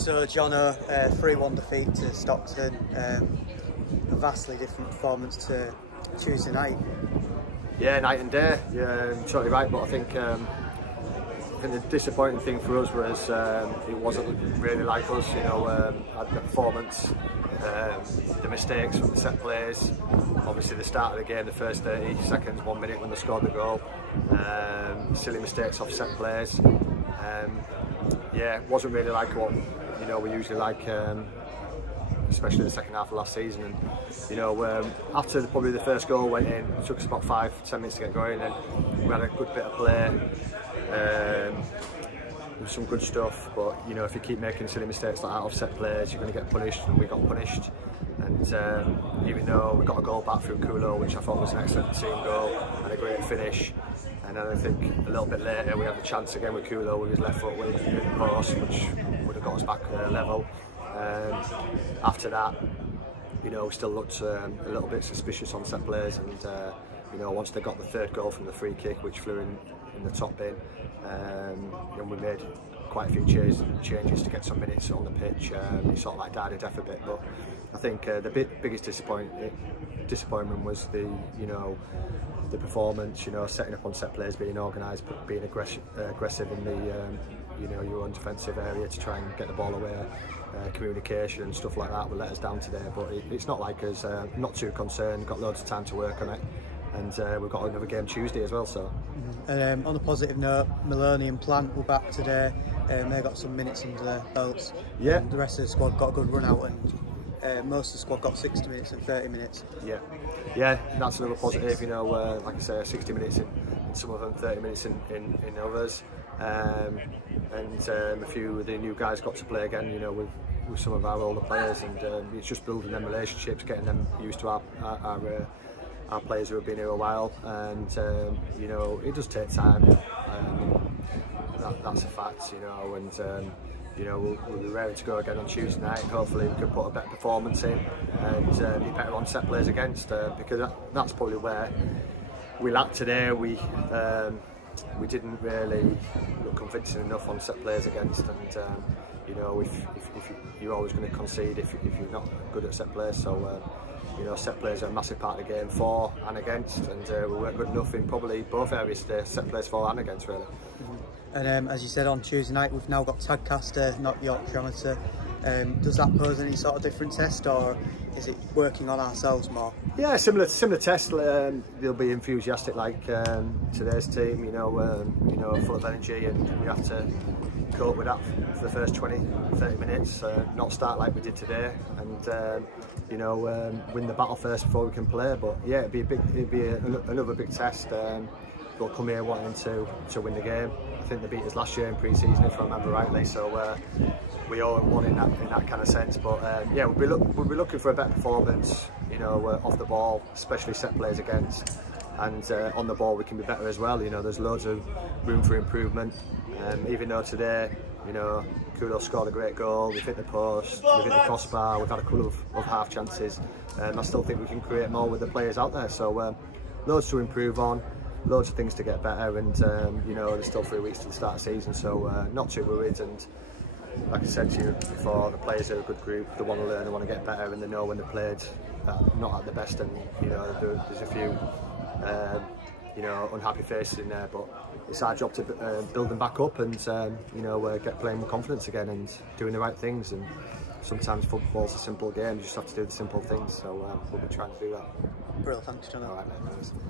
So Jono, 3-1 defeat to Stockton, a vastly different performance to Tuesday night. Yeah, night and day. Yeah, totally right. But I think the disappointing thing for us was it wasn't really like us. You know, the performance, the mistakes from the set plays. Obviously, the start of the game, the first 30 seconds, 1 minute when they scored the goal. Silly mistakes off set plays. Yeah, it wasn't really like what we usually like, especially the second half of last season. And after probably the first goal went in, it took us about 5-10 minutes to get going, and we had a good bit of play. There was some good stuff, but if you keep making silly mistakes like that off set plays, you're going to get punished, and we got punished. And even though we got a goal back through Coulson, which I thought was an excellent team goal and a great finish, and then I think a little bit later we had the chance again with Coulson with his left foot with the post, which would have got us back level. After that, we still looked a little bit suspicious on set plays, and once they got the third goal from the free kick, which flew in the top bin, we made quite a few changes to get some minutes on the pitch. It sort of like died a death a bit, but I think the biggest disappointment was the performance. Setting up on set plays, being organised, being aggressive in the your own defensive area to try and get the ball away. Communication and stuff like that will let us down today, but it's not like us. Not too concerned. Got loads of time to work on it, and we've got another game Tuesday as well. So, on a positive note, Maloney and Plant were back today. They got some minutes under their belts. Yeah. The rest of the squad got a good run out, and most of the squad got 60 minutes and 30 minutes. Yeah, that's another positive. Like I say, 60 minutes in some of them, 30 minutes in others. And a few of the new guys got to play again, with some of our older players, and it's just building them relationships, getting them used to our players who have been here a while, and it does take time. That's a fact, and we'll be ready to go again on Tuesday night. Hopefully we can put a better performance in and be better on set plays against, because that's probably where we lacked today. We didn't really look convincing enough on set plays against, and if you're always going to concede if you're not good at set plays. So set plays are a massive part of the game for and against, and we weren't good enough in probably both areas today, set plays for and against, really. And as you said, on Tuesday night we've now got Tadcaster, not Yorkshire Amateur. Does that pose any sort of different test, or is it working on ourselves more? Yeah, similar test. They'll be enthusiastic like today's team, full of energy, and we have to cope with that for the first 20-30 minutes, not start like we did today, and win the battle first before we can play. But yeah, it'd be another big test. They'll come here wanting to win the game. I think they beat us last year in pre-season, if I remember rightly, so we owe them one in that kind of sense. But yeah, we'll be looking for a better performance, off the ball, especially set plays against, and on the ball we can be better as well. There's loads of room for improvement. Even though today, Coulson scored a great goal, we've hit the post, we've hit the crossbar, we've had a couple of half chances, I still think we can create more with the players out there. So loads to improve on, loads of things to get better, and there's still 3 weeks to the start of the season, so not too worried. And like I said to you before, the players are a good group. They want to learn, they want to get better, and they know when they played not at the best, and there's a few unhappy faces in there, but it's our job to build them back up and get playing with confidence again and doing the right things. And sometimes football's a simple game, you just have to do the simple things, so we'll be trying to do that. Brilliant, thanks Jono. All right, mate.